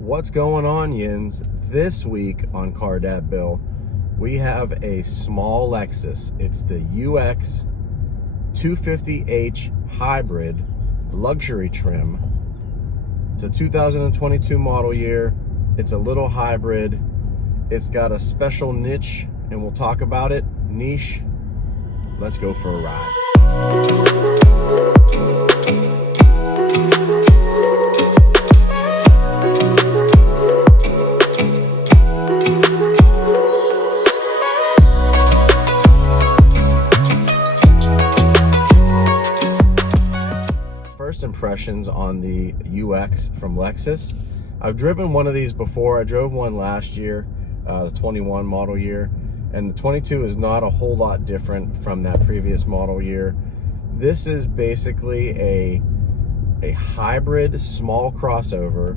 What's going on, Yins? This week on CarDadBill, we have a small Lexus. It's the UX 250h hybrid luxury trim. It's a 2022 model year. It's a little hybrid. It's got a special niche, and we'll talk about it. Niche. Let's go for a ride. First impressions on the UX from Lexus. I've driven one of these before. I drove one last year, the 21 model year, and the 22 is not a whole lot different from that previous model year. This is basically a hybrid small crossover.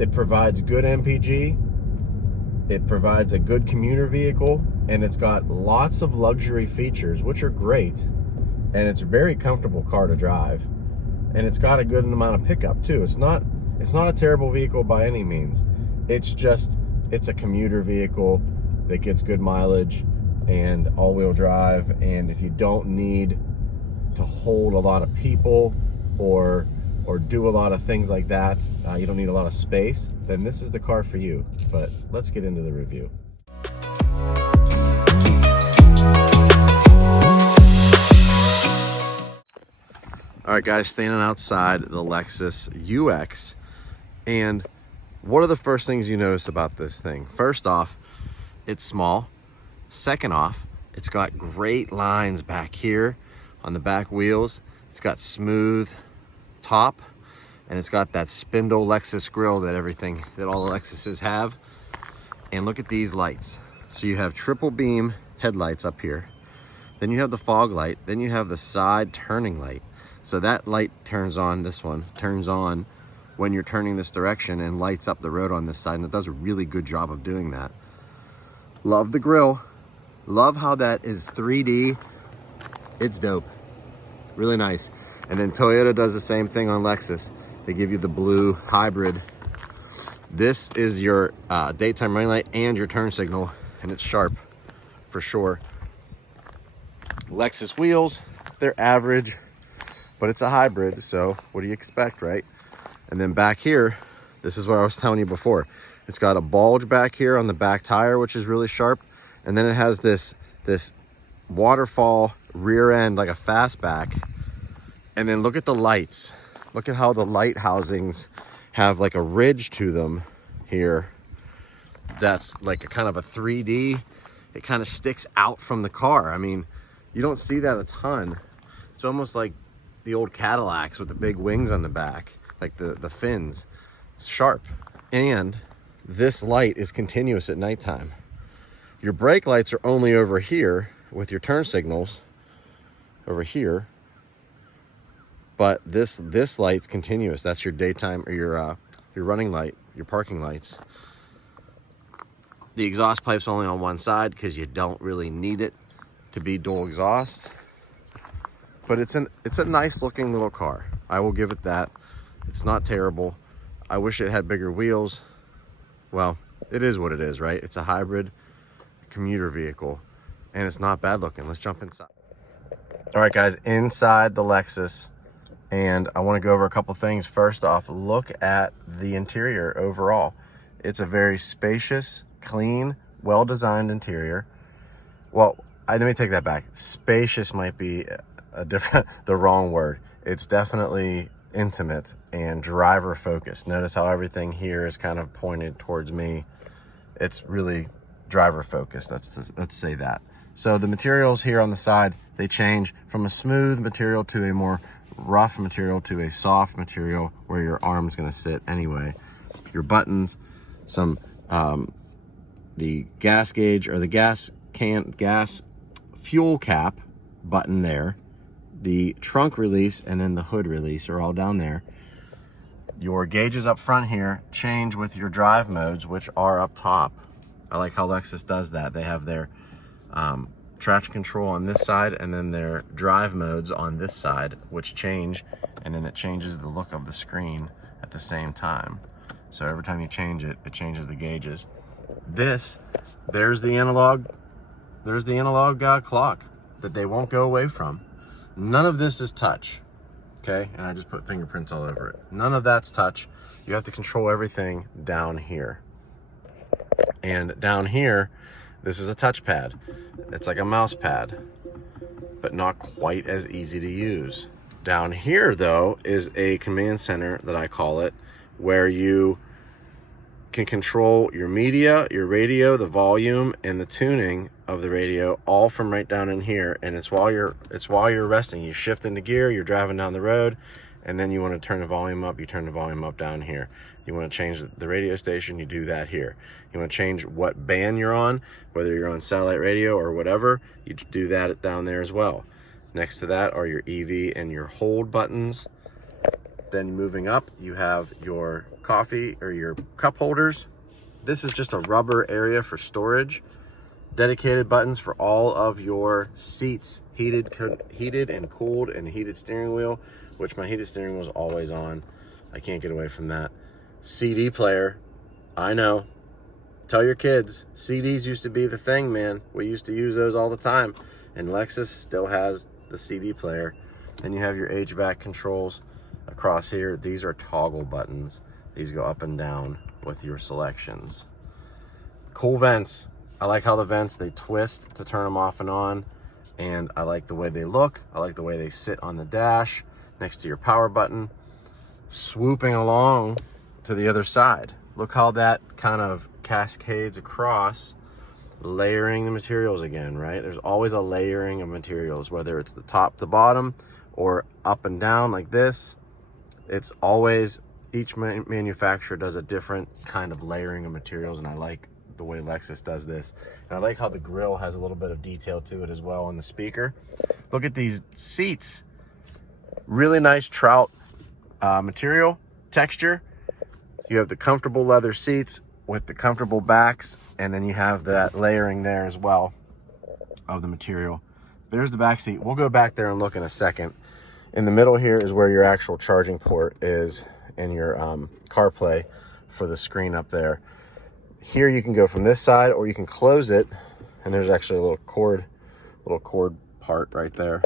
It provides good MPG, it provides a good commuter vehicle, and it's got lots of luxury features, which are great. And it's a very comfortable car to drive, and it's got a good amount of pickup too. It's not a terrible vehicle by any means. It's a commuter vehicle that gets good mileage and all-wheel drive. And if you don't need to hold a lot of people or do a lot of things like that, you don't need a lot of space, then this is the car for you. But let's get into the review. All right, guys, standing outside the Lexus UX, and what are the first things you notice about this thing? First off, it's small. Second off, it's got great lines back here on the back wheels. It's got smooth top, and it's got that spindle Lexus grille that all the Lexuses have. And look at these lights. So you have triple beam headlights up here. Then you have the fog light. Then you have the side turning light. So that light turns on, this one turns on when you're turning this direction and lights up the road on this side, and it does a really good job of doing that. Love the grille. Love how that is 3D. It's dope. Really nice. And then Toyota does the same thing on Lexus. They give you the blue hybrid. This is your daytime running light and your turn signal, and it's sharp for sure. Lexus wheels, they're average, but it's a hybrid, so what do you expect, right? And then back here, this is what I was telling you before. It's got a bulge back here on the back tire, which is really sharp. And then it has this waterfall rear end, like a fastback. And then look at the lights. Look at how the light housings have like a ridge to them here. That's like a kind of a 3D. It kind of sticks out from the car. I mean, you don't see that a ton. It's almost like the old Cadillacs with the big wings on the back, like the fins. It's sharp. And this light is continuous at nighttime. Your brake lights are only over here with your turn signals over here, but this light's continuous. That's your daytime or your running light, your parking lights. The exhaust pipe's only on one side because you don't really need it to be dual exhaust. But it's a nice looking little car. I will give it that. It's not terrible. I wish it had bigger wheels. Well, it is what it is, right? It's a hybrid commuter vehicle, and it's not bad looking. Let's jump inside. All right, guys, inside the Lexus, and I want to go over a couple things. First off, look at the interior overall. It's a very spacious, clean, well-designed interior. Well, let me take that back. Spacious might be the wrong word. It's definitely intimate and driver focused. Notice how everything here is kind of pointed towards me. It's really driver focused. Let's say that. So the materials here on the side, they change from a smooth material to a more rough material to a soft material where your arm's going to sit anyway. Your buttons, some the gas gauge or the gas fuel cap button there. The trunk release and then the hood release are all down there. Your gauges up front here change with your drive modes, which are up top. I like how Lexus does that. They have their traction control on this side, and then their drive modes on this side, which change, and then it changes the look of the screen at the same time. So every time you change it, it changes the gauges. There's the analog clock that they won't go away from. None of this is touch, okay? And I just put fingerprints all over it. None of that's touch. You have to control everything down here. And down here, this is a touchpad. It's like a mouse pad, but not quite as easy to use. Down here, though, is a command center that I call it, where you can control your media, your radio, the volume, and the tuning of the radio, all from right down in here. And it's while you're resting. You shift into gear, you're driving down the road, and then you want to turn the volume up, you turn the volume up down here. You want to change the radio station, you do that here. You want to change what band you're on, whether you're on satellite radio or whatever, you do that down there as well. Next to that are your EV and your hold buttons. Then moving up, you have your coffee or your cup holders. This is just a rubber area for storage. Dedicated buttons for all of your seats, heated and cooled, and heated steering wheel, which my heated steering wheel is always on. I can't get away from that. CD player, I know. Tell your kids, CDs used to be the thing, man. We used to use those all the time. And Lexus still has the CD player. Then you have your HVAC controls across here. These are toggle buttons. These go up and down with your selections. Cool vents. I like how the vents, they twist to turn them off and on. And I like the way they look. I like the way they sit on the dash next to your power button. Swooping along to the other side. Look how that kind of cascades across, layering the materials again, right? There's always a layering of materials, whether it's the top to bottom or up and down like this. It's always, each manufacturer does a different kind of layering of materials, and I like the way Lexus does this. And I like how the grille has a little bit of detail to it as well on the speaker. Look at these seats. Really nice trout material, texture. You have the comfortable leather seats with the comfortable backs, and then you have that layering there as well of the material. There's the back seat. We'll go back there and look in a second. In the middle here is where your actual charging port is, and your CarPlay for the screen up there. Here you can go from this side, or you can close it, and there's actually a little cord part right there.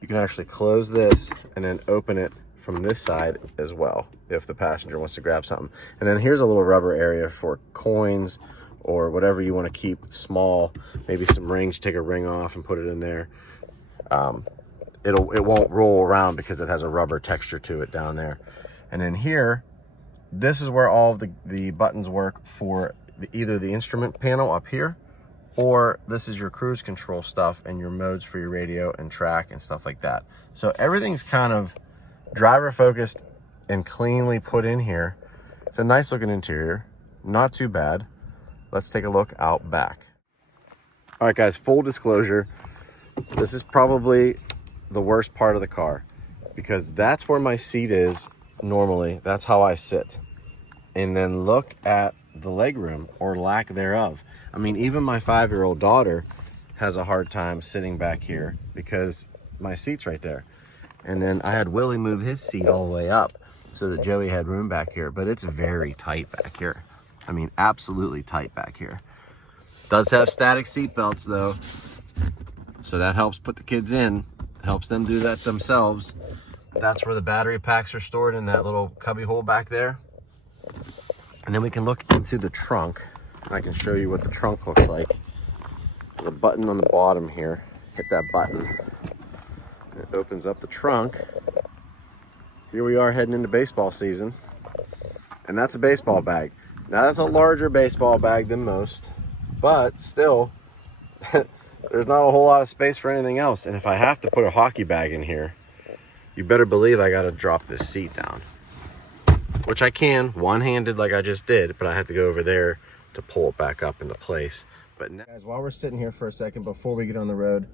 You can actually close this and then open it from this side as well if the passenger wants to grab something. And then here's a little rubber area for coins or whatever you want to keep small, maybe some rings. Take a ring off and put it in there. It won't roll around because it has a rubber texture to it down there. And then here, this is where all of the buttons work for either the instrument panel up here, or this is your cruise control stuff and your modes for your radio and track and stuff like that. So everything's kind of driver focused and cleanly put in here. It's a nice looking interior, not too bad. Let's take a look out back. All right, guys, full disclosure, this is probably the worst part of the car because that's where my seat is normally. That's how I sit. And then look at the legroom or lack thereof. I mean, even my 5-year-old daughter has a hard time sitting back here because my seat's right there. And then I had Willie move his seat all the way up so that Joey had room back here, but it's very tight back here. I mean, absolutely tight back here. Does have static seat belts though, so that helps put the kids in, helps them do that themselves. That's where the battery packs are stored, in that little cubby hole back there. And then we can look into the trunk, and I can show you what the trunk looks like. There's a button on the bottom here. Hit that button. It opens up the trunk. Here we are heading into baseball season. And that's a baseball bag. Now that's a larger baseball bag than most, but still, there's not a whole lot of space for anything else. And if I have to put a hockey bag in here, you better believe I gotta drop this seat down. Which I can, one-handed like I just did, but I have to go over there to pull it back up into place. But now, guys, while we're sitting here for a second before we get on the road,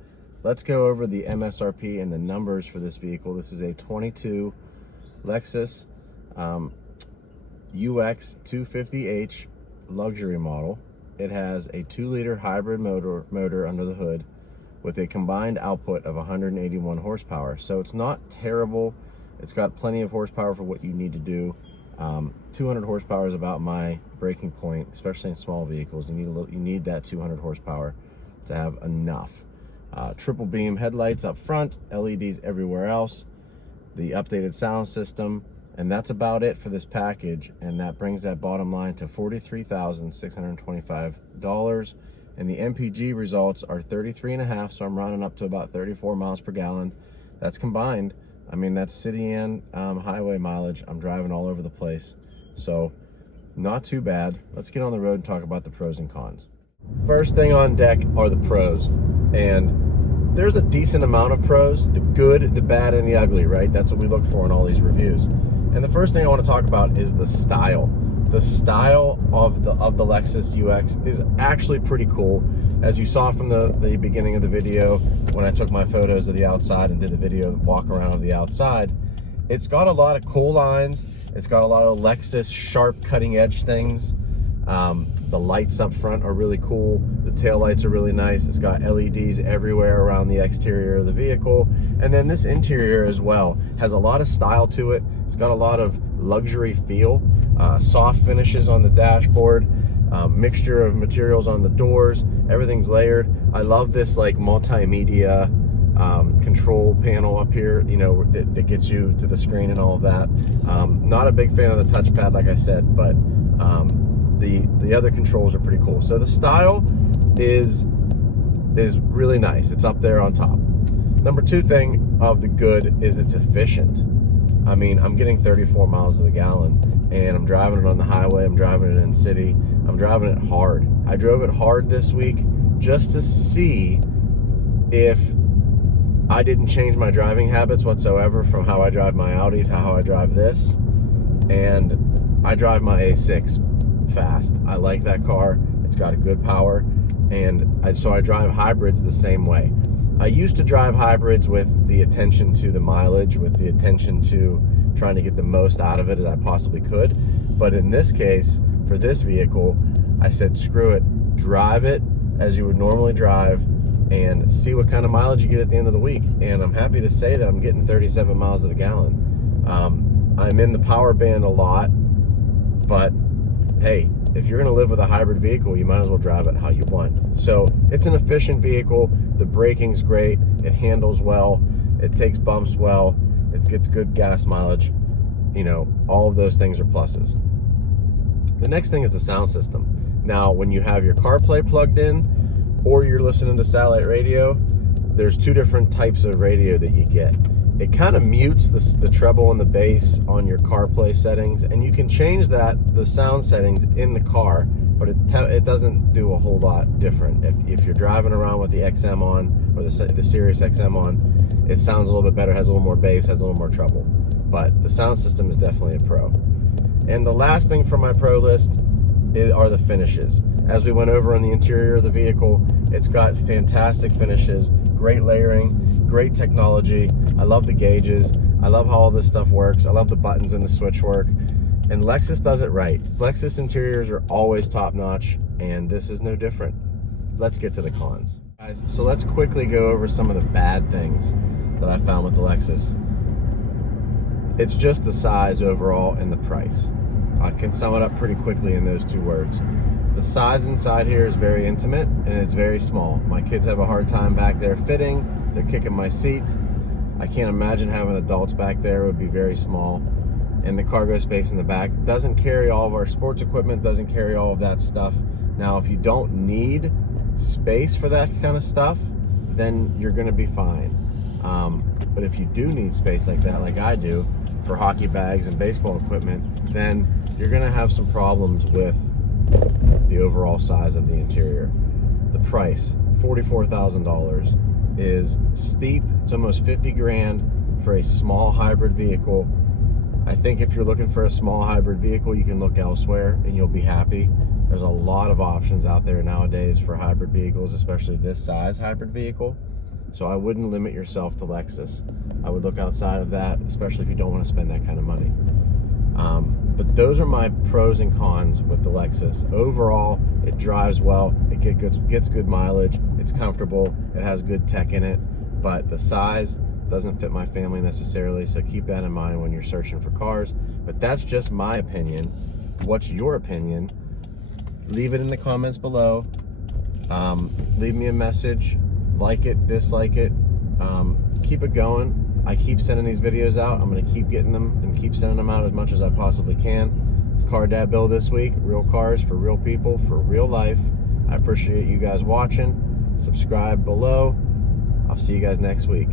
let's go over the MSRP and the numbers for this vehicle. This is a 22 Lexus UX 250h luxury model. It has a 2-liter hybrid motor under the hood. with a combined output of 181 horsepower. So it's not terrible. It's got plenty of horsepower for what you need to do. 200 horsepower is about my breaking point, especially in small vehicles. You need that 200 horsepower to have enough. Triple beam headlights up front, LEDs everywhere else, the updated sound system, and that's about it for this package. And that brings that bottom line to $43,625. And the MPG results are 33.5, so I'm rounding up to about 34 miles per gallon. That's combined. I mean, that's city and highway mileage. I'm driving all over the place, so not too bad. Let's get on the road and talk about the pros and cons. First thing on deck are the pros, and there's a decent amount of pros: the good, the bad, and the ugly, right? That's what we look for in all these reviews. And the first thing I want to talk about is the style. The style of the Lexus UX is actually pretty cool. As you saw from the beginning of the video, when I took my photos of the outside and did the video walk around of the outside, it's got a lot of cool lines. It's got a lot of Lexus sharp cutting edge things. The lights up front are really cool. The tail lights are really nice. It's got LEDs everywhere around the exterior of the vehicle. And then this interior as well has a lot of style to it. It's got a lot of luxury feel. Soft finishes on the dashboard, mixture of materials on the doors. Everything's layered. I love this like multimedia control panel up here, you know, that gets you to the screen and all of that. Not a big fan of the touchpad, like I said, but the other controls are pretty cool. So the style is really nice. It's up there on top. Number two thing of the good is it's efficient. I mean, I'm getting 34 miles to the gallon, and I'm driving it on the highway. I'm driving it in city. I'm driving it hard. I drove it hard this week just to see if I didn't change my driving habits whatsoever from how I drive my Audi to how I drive this. And I drive my A6 fast. I like that car. It's got a good power. And so I drive hybrids the same way. I used to drive hybrids with the attention to the mileage, with the attention to trying to get the most out of it as I possibly could. But in this case, for this vehicle, I said, screw it, drive it as you would normally drive and see what kind of mileage you get at the end of the week. And I'm happy to say that I'm getting 37 miles to the gallon. I'm in the power band a lot, but hey, if you're gonna live with a hybrid vehicle, you might as well drive it how you want. So it's an efficient vehicle. The braking's great. It handles well. It takes bumps well. It gets good gas mileage. You know, all of those things are pluses. The next thing is the sound system. Now, when you have your CarPlay plugged in or you're listening to satellite radio, there's two different types of radio that you get. It kind of mutes the treble and the bass on your CarPlay settings, and you can change the sound settings in the car, but it doesn't do a whole lot different. If you're driving around with the XM on, or the Sirius XM on, it sounds a little bit better, has a little more bass, has a little more treble. But the sound system is definitely a pro. And the last thing from my pro list are the finishes. As we went over on the interior of the vehicle, it's got fantastic finishes, great layering, great technology. I love the gauges. I love how all this stuff works. I love the buttons and the switch work. And Lexus does it right. Lexus interiors are always top notch, and this is no different. Let's get to the cons. Guys, so let's quickly go over some of the bad things that I found with the Lexus. It's just the size overall and the price. I can sum it up pretty quickly in those two words. The size inside here is very intimate and it's very small. My kids have a hard time back there fitting. They're kicking my seat. I can't imagine having adults back there. It would be very small. And the cargo space in the back doesn't carry all of our sports equipment, doesn't carry all of that stuff. Now, if you don't need space for that kind of stuff, then you're gonna be fine. But if you do need space like that, like I do, for hockey bags and baseball equipment, then you're gonna have some problems with the overall size of the interior. The price, $44,000, is steep. It's almost 50 grand for a small hybrid vehicle. I think if you're looking for a small hybrid vehicle, you can look elsewhere and you'll be happy. There's a lot of options out there nowadays for hybrid vehicles, especially this size hybrid vehicle. So I wouldn't limit yourself to Lexus. I would look outside of that, especially if you don't want to spend that kind of money. But those are my pros and cons with the Lexus. Overall, it drives well, it gets good mileage, it's comfortable, it has good tech in it, but the size doesn't fit my family necessarily, so keep that in mind when you're searching for cars. But that's just my opinion. What's your opinion? Leave it in the comments below. Leave me a message, like it, dislike it, keep it going. I keep sending these videos out. I'm gonna keep getting them and keep sending them out as much as I possibly can. It's CarDadBill this week, real cars for real people, for real life. I appreciate you guys watching. Subscribe below. I'll see you guys next week.